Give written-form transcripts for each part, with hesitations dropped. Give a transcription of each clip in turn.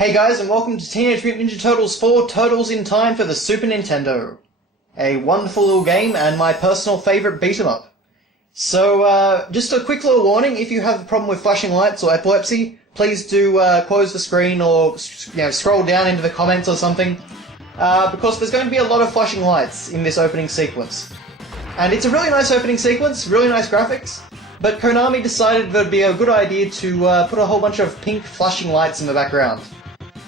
Hey guys, and welcome to Teenage Mutant Ninja Turtles 4 Turtles in Time for the Super Nintendo. A wonderful little game and my personal favourite beat-em-up. So, just a quick little warning, if you have a problem with flashing lights or epilepsy, please do close the screen or scroll down into the comments or something, because there's going to be a lot of flashing lights in this opening sequence. And it's a really nice opening sequence, really nice graphics, but Konami decided that it would be a good idea to put a whole bunch of pink flashing lights in the background.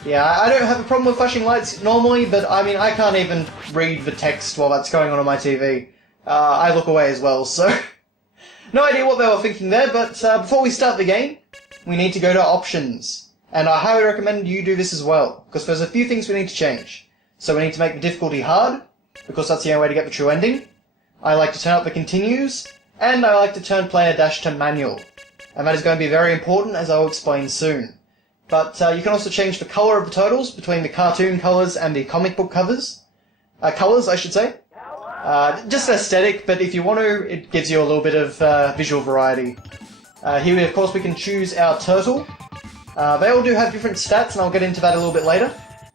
Yeah, I don't have a problem with flashing lights normally, but I mean, I can't even read the text while that's going on my TV. I look away as well, so... no idea what they were thinking there, but before we start the game, we need to go to options. And I highly recommend you do this as well, because there's a few things we need to change. So we need to make the difficulty hard, because that's the only way to get the true ending. I like to turn up the continues, and I like to turn player dash to manual. And that is going to be very important, as I'll explain soon. But you can also change the colour of the turtles between the cartoon colours and the comic book covers. Colours, I should say. Just aesthetic, but if you want to, it gives you a little bit of visual variety. Here, of course, we can choose our turtle. They all do have different stats, and I'll get into that a little bit later.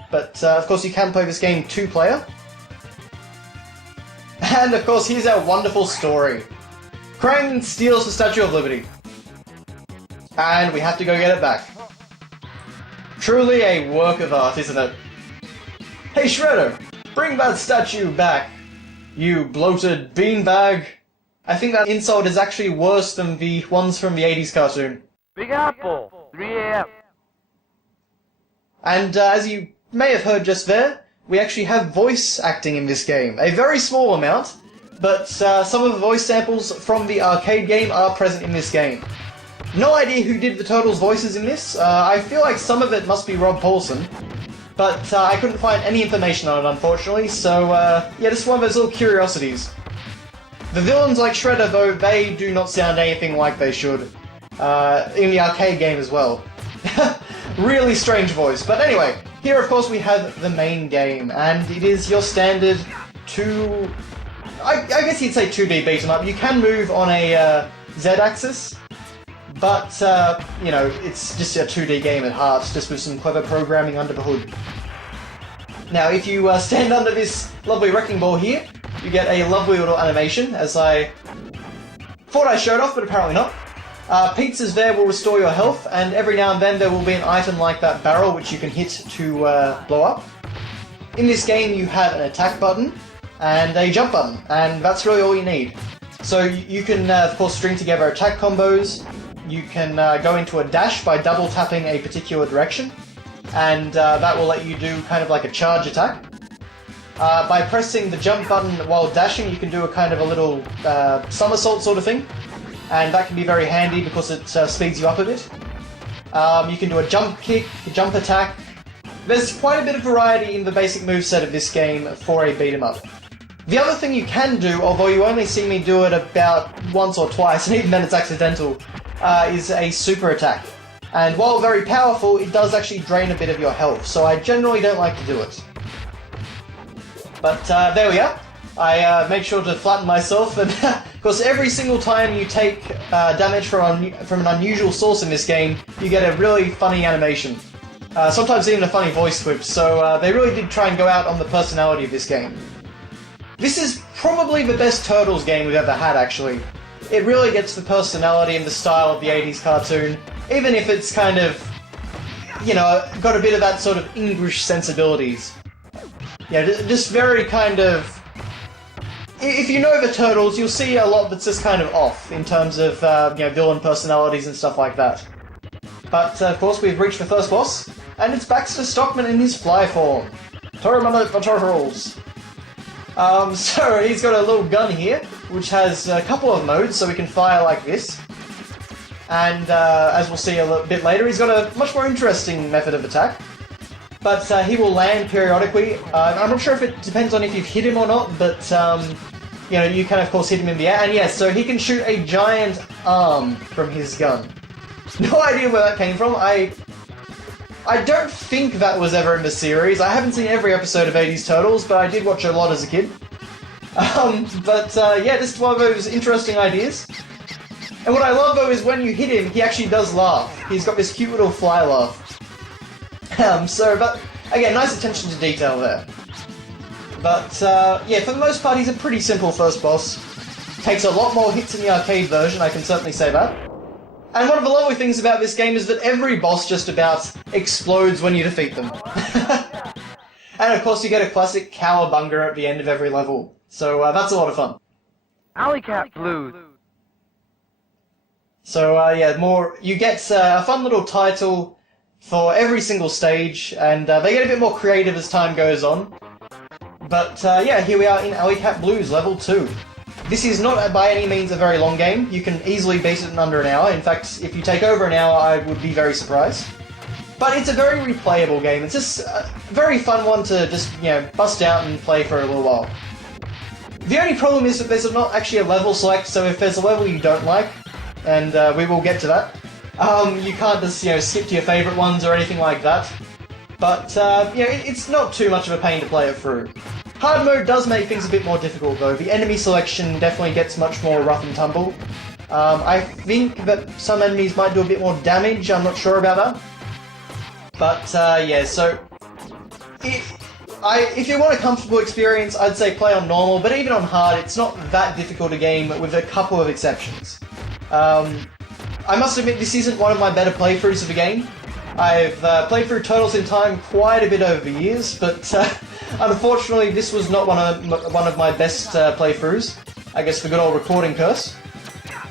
But, of course, you can play this game two-player. And, of course, here's our wonderful story. Krang steals the Statue of Liberty. And we have to go get it back. Truly a work of art, isn't it? Hey Shredder, bring that statue back, you bloated beanbag. I think that insult is actually worse than the ones from the 80s cartoon. Big Apple, 3 a.m. And as you may have heard just there, we actually have voice acting in this game. A very small amount, but some of the voice samples from the arcade game are present in this game. No idea who did the Turtles' voices in this. I feel like some of it must be Rob Paulson, but I couldn't find any information on it, unfortunately, so yeah, just one of those little curiosities. The villains like Shredder, though, they do not sound anything like they should. In the arcade game as well. Really strange voice. But anyway, here of course we have the main game, and it is your standard I guess you'd say 2D beat-em-up. You can move on a Z-axis, but, you know, it's just a 2D game at heart, just with some clever programming under the hood. Now, if you stand under this lovely wrecking ball here, you get a lovely little animation, as I thought I showed off, but apparently not. Pizzas there will restore your health, and every now and then there will be an item like that barrel which you can hit to blow up. In this game you have an attack button and a jump button, and that's really all you need. So you can, of course, string together attack combos. You can go into a dash by double tapping a particular direction, and that will let you do kind of like a charge attack. By pressing the jump button while dashing, you can do a kind of a little somersault sort of thing, and that can be very handy because it speeds you up a bit. You can do a jump kick, a jump attack. There's quite a bit of variety in the basic moveset of this game for a beat-em-up. The other thing you can do, although you only see me do it about once or twice, and even then it's accidental, is a super attack. And while very powerful, it does actually drain a bit of your health, so I generally don't like to do it. But there we are. I made sure to flatten myself, and of course every single time you take damage from an unusual source in this game, you get a really funny animation. Sometimes even a funny voice clip, so they really did try and go out on the personality of this game. This is probably the best Turtles game we've ever had, actually. It really gets the personality and the style of the 80s cartoon, even if it's kind of, you know, got a bit of that sort of English sensibilities. Yeah, just very kind of... If you know the Turtles, you'll see a lot that's just kind of off in terms of, you know, villain personalities and stuff like that. But, of course, we've reached the first boss, and it's Baxter Stockman in his fly form. Terminate the Turtles! So he's got a little gun here, which has a couple of modes, so we can fire like this. And as we'll see a little bit later, he's got a much more interesting method of attack. But he will land periodically. I'm not sure if it depends on if you've hit him or not, but you know, you can of course hit him in the air. And yes, so he can shoot a giant arm from his gun. No idea where that came from. I don't think that was ever in the series. I haven't seen every episode of 80s Turtles, but I did watch a lot as a kid. Yeah, this is one of those interesting ideas. And what I love, though, is when you hit him, he actually does laugh. He's got this cute little fly laugh. But again, nice attention to detail there. But yeah, for the most part, he's a pretty simple first boss. Takes a lot more hits in the arcade version, I can certainly say that. And one of the lovely things about this game is that every boss just about explodes when you defeat them. And of course you get a classic Cowabunga at the end of every level. So that's a lot of fun. Alley Cat Blues. So yeah, you get a fun little title for every single stage, and they get a bit more creative as time goes on. But yeah, here we are in Alley Cat Blues Level 2. This is not by any means a very long game. You can easily beat it in under an hour. In fact, if you take over an hour, I would be very surprised. But it's a very replayable game. It's just a very fun one to just, bust out and play for a little while. The only problem is that there's not actually a level select, so if there's a level you don't like, and we will get to that, you can't just, skip to your favourite ones or anything like that. But, it's not too much of a pain to play it through. Hard mode does make things a bit more difficult, though. The enemy selection definitely gets much more rough and tumble. I think that some enemies might do a bit more damage, I'm not sure about that. But, yeah, so... If you want a comfortable experience, I'd say play on normal, but even on hard, it's not that difficult a game, with a couple of exceptions. I must admit, this isn't one of my better playthroughs of the game. I've played through Turtles in Time quite a bit over the years, but unfortunately this was not one of my best playthroughs. I guess the good old recording curse.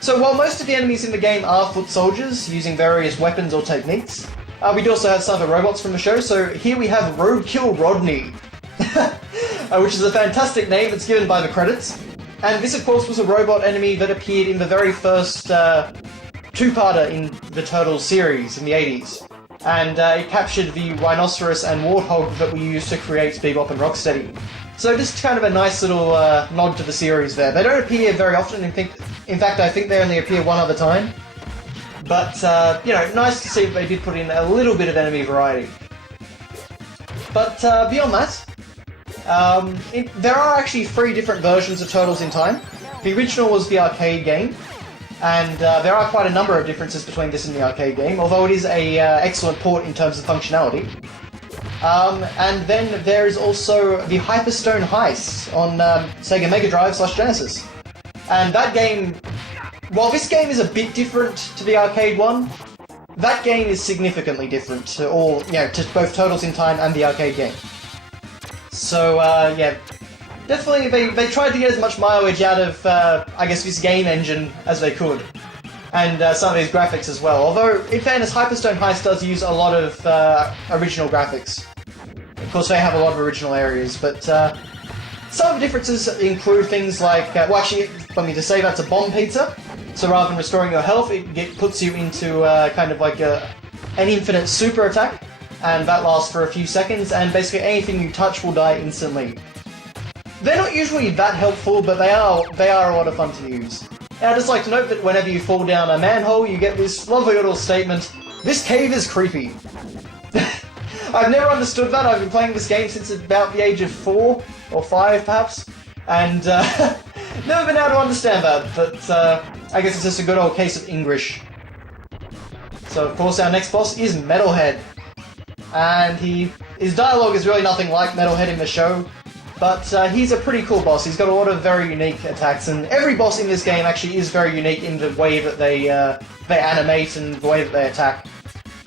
So while most of the enemies in the game are foot soldiers, using various weapons or techniques, we do also have some of the robots from the show, so here we have Roadkill Rodney, which is a fantastic name that's given by the credits. And this of course was a robot enemy that appeared in the very first two-parter in the Turtles series in the 80s. And it captured the rhinoceros and warthog that we used to create Bebop and Rocksteady. So just kind of a nice little nod to the series there. They don't appear very often, in fact I think they only appear one other time. But, nice to see that they did put in a little bit of enemy variety. But beyond that, there are actually 3 different versions of Turtles in Time. The original was the arcade game, and there are quite a number of differences between this and the arcade game, although it is a excellent port in terms of functionality. And then there is also the Hyperstone Heist on Sega Mega Drive / Genesis. And that game, while this game is a bit different to the arcade one, that game is significantly different to to both Turtles in Time and the arcade game. So, yeah, definitely they tried to get as much mileage out of, I guess, this game engine as they could. And some of these graphics as well. Although, in fairness, Hyperstone Heist does use a lot of original graphics. Of course, they have a lot of original areas, but some of the differences include things like, well actually, let me just say that's a bomb pizza. So rather than restoring your health, it puts you into kind of like an infinite super attack. And that lasts for a few seconds, and basically anything you touch will die instantly. They're not usually that helpful, but they are a lot of fun to use. And I'd just like to note that whenever you fall down a manhole, you get this lovely little statement, "This cave is creepy." I've never understood that. I've been playing this game since about the age of 4 or 5 perhaps, and never been able to understand that, but I guess it's just a good old case of English. So of course our next boss is Metalhead. And his dialogue is really nothing like Metalhead in the show, but he's a pretty cool boss. He's got a lot of very unique attacks, and every boss in this game actually is very unique in the way that they animate and the way that they attack.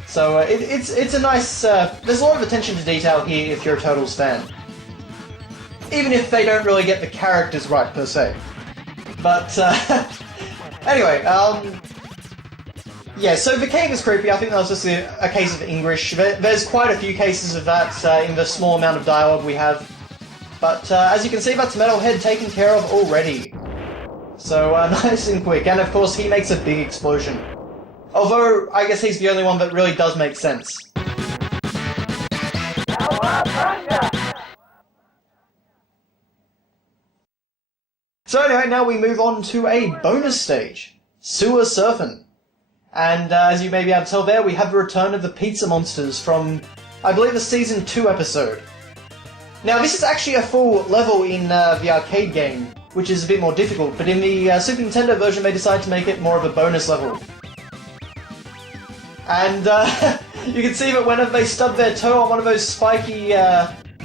So it's a nice... there's a lot of attention to detail here if you're a Turtles fan. Even if they don't really get the characters right, per se. But, anyway, yeah, so the cave is creepy. I think that was just a case of English. There's quite a few cases of that in the small amount of dialogue we have. But as you can see, that's Metalhead taken care of already. So nice and quick. And of course, he makes a big explosion. Although, I guess he's the only one that really does make sense. So anyway, now we move on to a bonus stage. Sewer Surfin'. And as you may be able to tell there, we have the return of the pizza monsters from, I believe, the Season 2 episode. Now, this is actually a full level in the arcade game, which is a bit more difficult, but in the Super Nintendo version they decided to make it more of a bonus level. And You can see that whenever they stub their toe on one of those spiky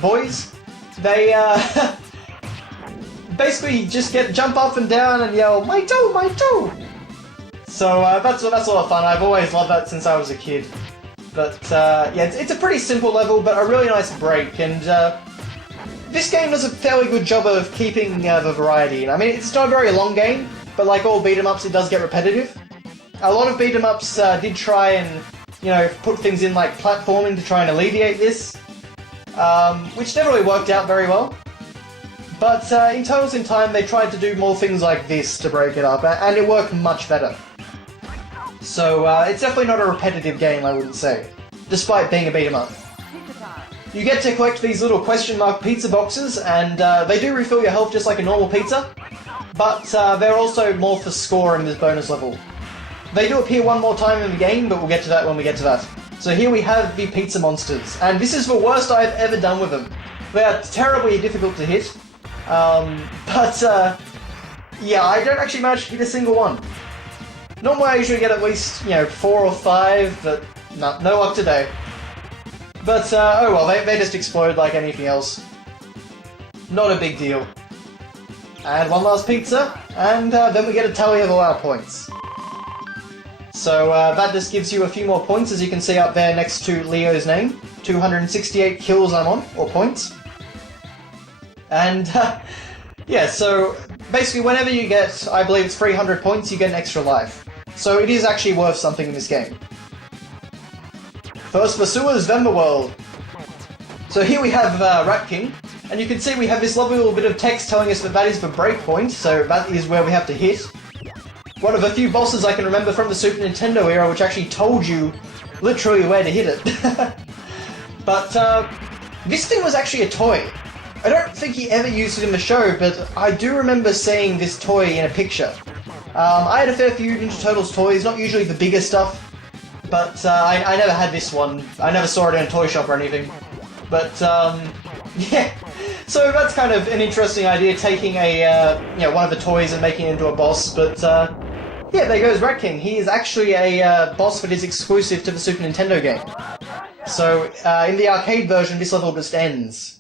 boys, they basically just jump up and down and yell, "My toe, my toe!" So that's a lot of fun. I've always loved that since I was a kid. But yeah, it's a pretty simple level, but a really nice break. And this game does a fairly good job of keeping the variety. I mean, it's not a very long game, but like all beat 'em ups, it does get repetitive. A lot of beat 'em ups did try and, you know, put things in like platforming to try and alleviate this, which never really worked out very well. But in Turtles in Time, they tried to do more things like this to break it up, and it worked much better. So it's definitely not a repetitive game, I wouldn't say, despite being a beat 'em up. You get to collect these little question mark pizza boxes, and they do refill your health just like a normal pizza, but they're also more for score in this bonus level. They do appear one more time in the game, but we'll get to that when we get to that. So here we have the pizza monsters, and this is the worst I've ever done with them. They are terribly difficult to hit, but yeah, I don't actually manage to hit a single one. Normally I usually get at least, you know, 4 or 5, but no luck today. But, oh well, they just explode like anything else. Not a big deal. And one last pizza, and then we get a tally of all our points. So that just gives you a few more points, as you can see up there next to Leo's name. 268 kills I'm on, or points. And, yeah, so basically whenever you get, I believe it's 300 points, you get an extra life. So it is actually worth something in this game. First the sewers, then the world. So here we have Rat King, and you can see we have this lovely little bit of text telling us that that is the breakpoint, so that is where we have to hit. One of the few bosses I can remember from the Super Nintendo era which actually told you literally where to hit it. But this thing was actually a toy. I don't think he ever used it in the show, but I do remember seeing this toy in a picture. I had a fair few Ninja Turtles toys, not usually the bigger stuff, but I never had this one. I never saw it in a toy shop or anything. But yeah, so that's kind of an interesting idea, taking a you know, one of the toys and making it into a boss. But yeah, there goes Rat King. He is actually a boss that is exclusive to the Super Nintendo game. So in the arcade version, this level just ends.